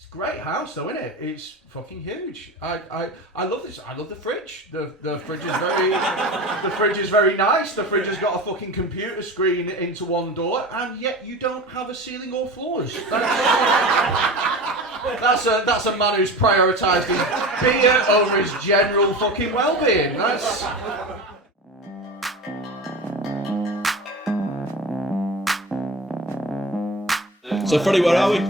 It's a great house though, isn't it? It's fucking huge. I love this. I love the fridge. The fridge is very the fridge is very nice. The fridge has got a fucking computer screen into one door, and yet you don't have a ceiling or floors. That's a man who's prioritised his beer over his general fucking well-being. That's. So Freddy, where are we?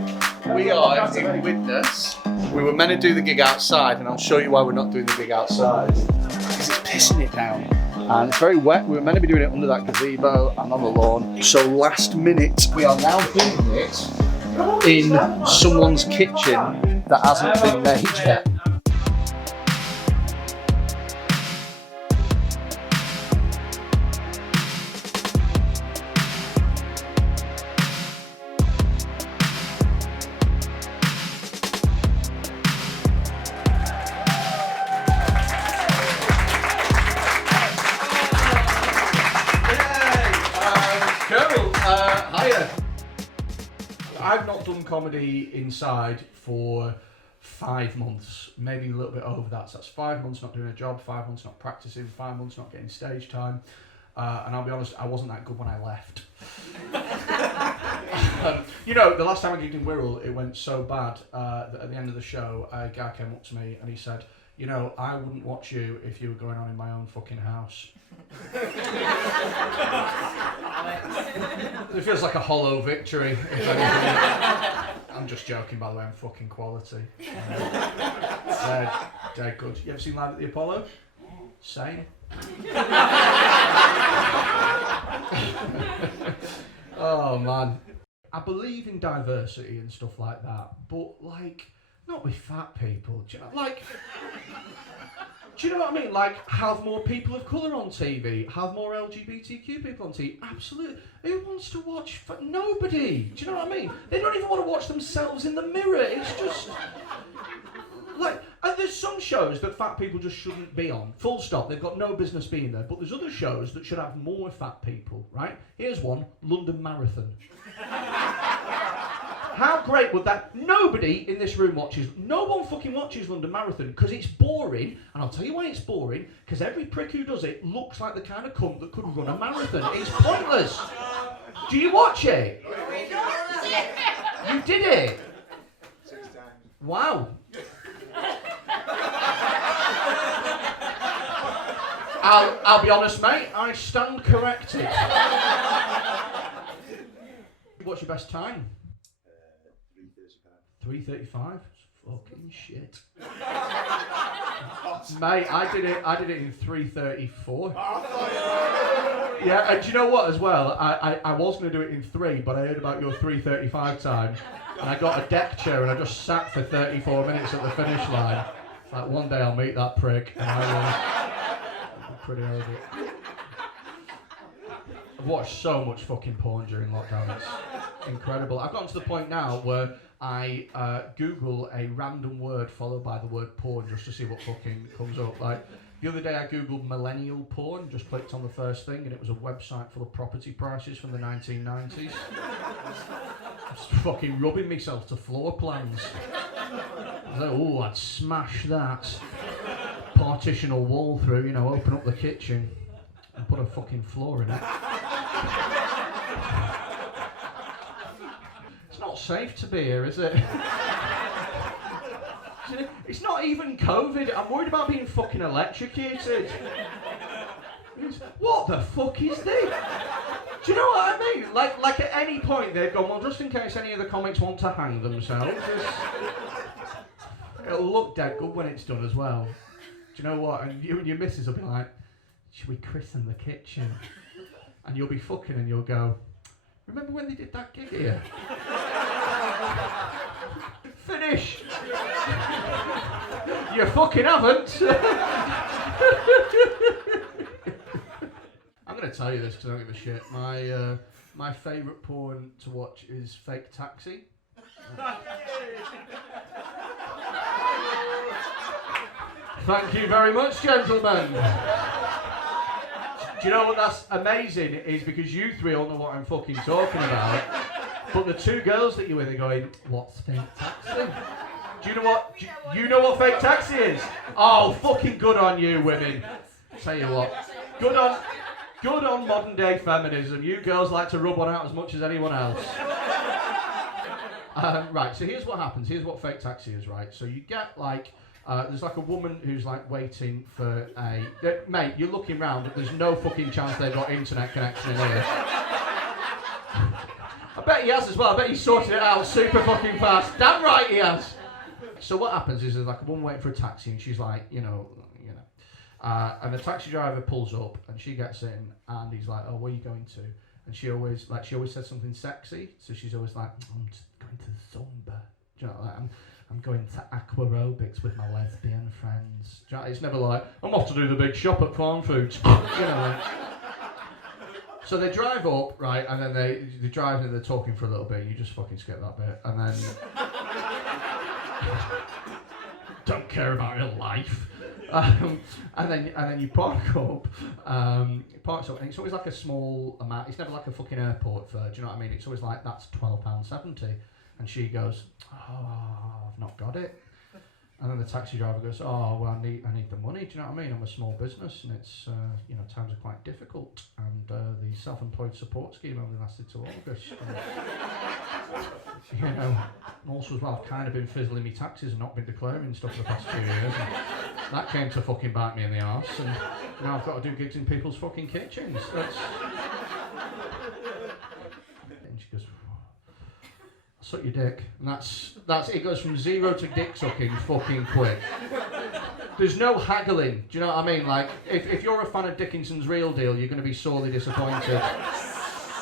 We are in Widnes. We were meant to do the gig outside, and I'll show you why we're not doing the gig outside. Because it's pissing it down. And it's very wet. We were meant to be doing it under that gazebo and on the lawn. So last minute, we are now doing it in someone's kitchen that hasn't been made yet. I've not done comedy inside for 5 months, maybe a little bit over that. So that's 5 months not doing a job, 5 months not practicing, 5 months not getting stage time. And I'll be honest, I wasn't that good when I left. You know, the last time I gigged in Wirral, it went so bad that at the end of the show, a guy came up to me and he said, you know, I wouldn't watch you if you were going on in my own fucking house. It feels like a hollow victory, if anything. I'm just joking, by the way, I'm fucking quality. Dead good. You ever seen Live at the Apollo? Same. Oh man. I believe in diversity and stuff like that, but like, not with fat people. Do you know, like, do you know what I mean? Like, have more people of colour on TV, have more LGBTQ people on TV. Absolutely. Who wants to watch? Nobody. Do you know what I mean? They don't even want to watch themselves in the mirror. It's just like, and there's some shows that fat people just shouldn't be on. Full stop. They've got no business being there. But there's other shows that should have more fat people, right? Here's one: London Marathon. How great would that? Nobody in this room watches. No one fucking watches London Marathon because it's boring. And I'll tell you why it's boring. Because every prick who does it looks like the kind of cunt that could run a marathon. It's pointless. Do you watch it? You did it? 6 times. Wow. I'll be honest, mate. I stand corrected. What's your best time? 3:35. Fucking shit. Mate, I did it in 3:34. Yeah, and do you know what as well? I was going to do it in 3, but I heard about your 3:35 time, and I got a deck chair and I just sat for 34 minutes at the finish line. It's like, one day I'll meet that prick, and I will. It'll be pretty horrible. I've watched so much fucking porn during lockdown. It's incredible. I've gotten to the point now where I Google a random word followed by the word porn just to see what fucking comes up. Like, the other day I Googled millennial porn, just clicked on the first thing, and it was a website full of property prices from the 1990s. I was fucking rubbing myself to floor plans. I was like, oh, I'd smash that. Partition a wall through, you know, open up the kitchen and put a fucking floor in it. It's not safe to be here, is it? It's not even COVID. I'm worried about being fucking electrocuted. What the fuck is this? Do you know what I mean? Like at any point they've gone, well, just in case any of the comics want to hang themselves, it'll look dead good when it's done as well. Do you know what? And you and your missus will be like, should we christen the kitchen? And you'll be fucking and you'll go, remember when they did that gig here? Finish! You fucking haven't! I'm going to tell you this because I don't give a shit. My favourite porn to watch is Fake Taxi. Thank you very much, gentlemen. Do you know what that's amazing is because you three all know what I'm fucking talking about. But the two girls that you're with are going, what's fake taxi? Do you know what? You know what fake taxi is? Oh, fucking good on you, women. Tell you what, good on modern day feminism. You girls like to rub one out as much as anyone else. Right, so here's what happens. Here's what fake taxi is, right? So you get like, there's like a woman who's like waiting for a... mate, you're looking round, but there's no fucking chance they've got internet connection in here. I bet he has as well. I bet he sorted it out super fucking fast. Damn right he has. So what happens is there's like a woman waiting for a taxi and she's like, and the taxi driver pulls up and she gets in and he's like, oh, where are you going to? And she always says something sexy, so she's always like, I'm just going to Zumba. Do you know, like, I'm going to aquarobics with my lesbian friends. Do you know, it's never like, I'm off to do the big shop at Farm Foods. You know, like. So they drive up, right, and then they drive and they're talking for a little bit. You just fucking skip that bit, and then don't care about your life. And then you park up. It parks up, and it's always like a small amount. It's never like a fucking airport fare. Do you know what I mean? It's always like that's £12.70, and she goes, "Oh, I've not got it." And then the taxi driver goes, "Oh, well, I need the money. Do you know what I mean? I'm a small business, and it's times are quite difficult, and the self-employed support scheme only lasted till August." And also as well, I've kind of been fizzling me taxes and not been declaring stuff for the past 2 years. And that came to fucking bite me in the arse, and now I've got to do gigs in people's fucking kitchens. And she goes, suck your dick. And that's it. Goes from 0 to dick sucking fucking quick. There's no haggling. Do you know what I mean? Like, if you're a fan of Dickinson's Real Deal, you're going to be sorely disappointed.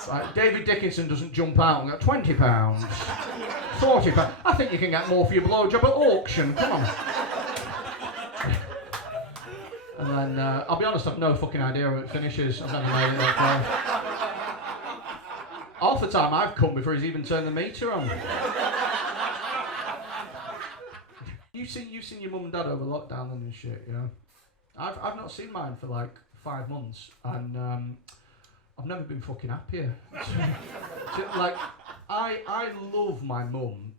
Like, David Dickinson doesn't jump out and go, £20, £40. I think you can get more for your blowjob at auction. Come on. And then, I'll be honest, I've no fucking idea how it finishes. I've never made it that far. Half the time I've come before he's even turned the meter on. You've seen your mum and dad over lockdown and shit, you know. I've not seen mine for like 5 months, and I've never been fucking happier. Like, I love my mum,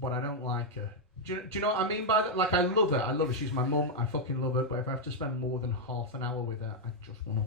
but I don't like her. Do you know what I mean by that? Like, I love her. She's my mum. I fucking love her. But if I have to spend more than half an hour with her, I just want to,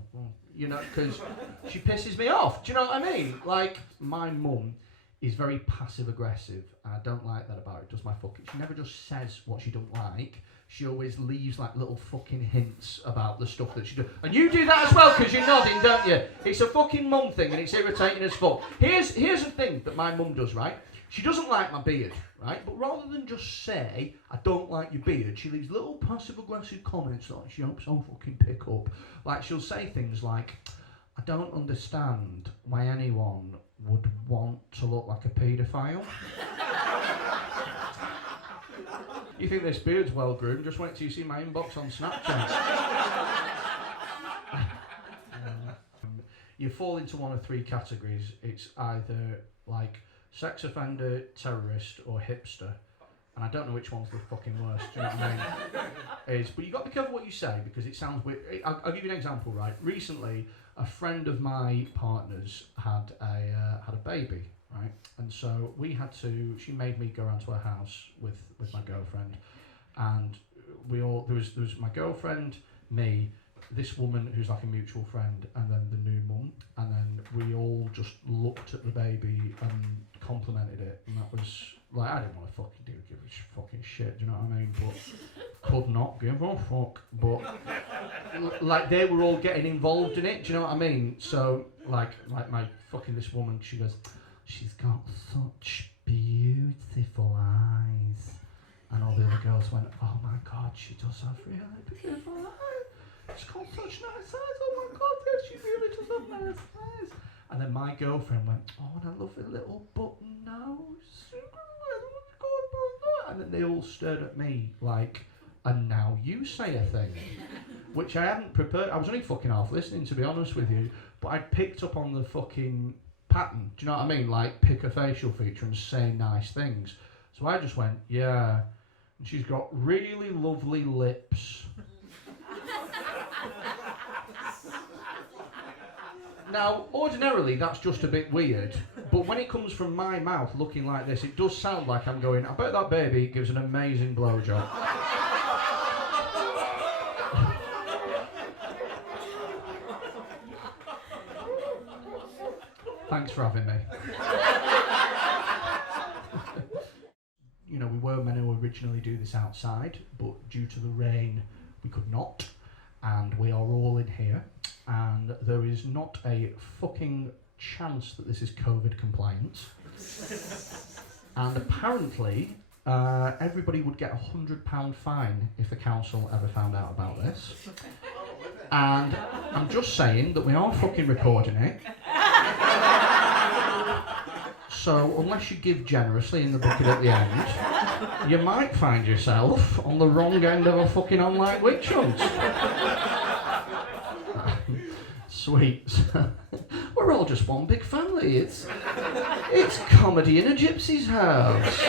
because she pisses me off. Do you know what I mean? Like, my mum is very passive aggressive, and I don't like that about her. It does my fucking. She never just says what she don't like. She always leaves like little fucking hints about the stuff that she does. And you do that as well, because you're nodding, don't you? It's a fucking mum thing, and it's irritating as fuck. Here's the thing that my mum does, right? She doesn't like my beard, right? But rather than just say, I don't like your beard, she leaves little passive-aggressive comments that she hopes I'll fucking pick up. Like, she'll say things like, I don't understand why anyone would want to look like a paedophile. You think this beard's well groomed? Just wait till you see my inbox on Snapchat. You fall into one of 3 categories. It's either like sex offender, terrorist, or hipster. And I don't know which one's the fucking worst. Do you know what I mean? But you got to be careful what you say, because it sounds weird. I'll give you an example, right? Recently, a friend of my partner's had a baby. Right, and so she made me go around to her house with my girlfriend, and there was my girlfriend, me, this woman who's like a mutual friend, and then the new mum, and then we all just looked at the baby and complimented it, and that was like, I didn't want to fucking give a fucking shit, do you know what I mean? But could not give a fuck. But like, they were all getting involved in it, do you know what I mean? So like my fucking this woman, she goes, she's got such beautiful eyes. And all the other girls went, oh my God, she does have really beautiful eyes. She's got such nice eyes. Oh my God, yes, she really does have nice eyes. And then my girlfriend went, oh, and I love her little button nose. And then they all stared at me like, and now you say a thing. Which I hadn't prepared. I was only fucking half listening, to be honest with you. But I'd picked up on the fucking pattern, do you know what I mean? Like, pick a facial feature and say nice things. So I just went, yeah. And she's got really lovely lips. Now, ordinarily, that's just a bit weird. But when it comes from my mouth looking like this, it does sound like I'm going, I bet that baby gives an amazing blowjob. Thanks for having me. You know, we were meant to originally do this outside, but due to the rain, we could not. And we are all in here, and there is not a fucking chance that this is COVID compliant. And apparently, everybody would get £100 fine if the council ever found out about this. And I'm just saying that we are fucking recording it. So unless you give generously in the bucket at the end, you might find yourself on the wrong end of a fucking online witch hunt. Sweet. We're all just one big family. It's comedy in a gypsy's house.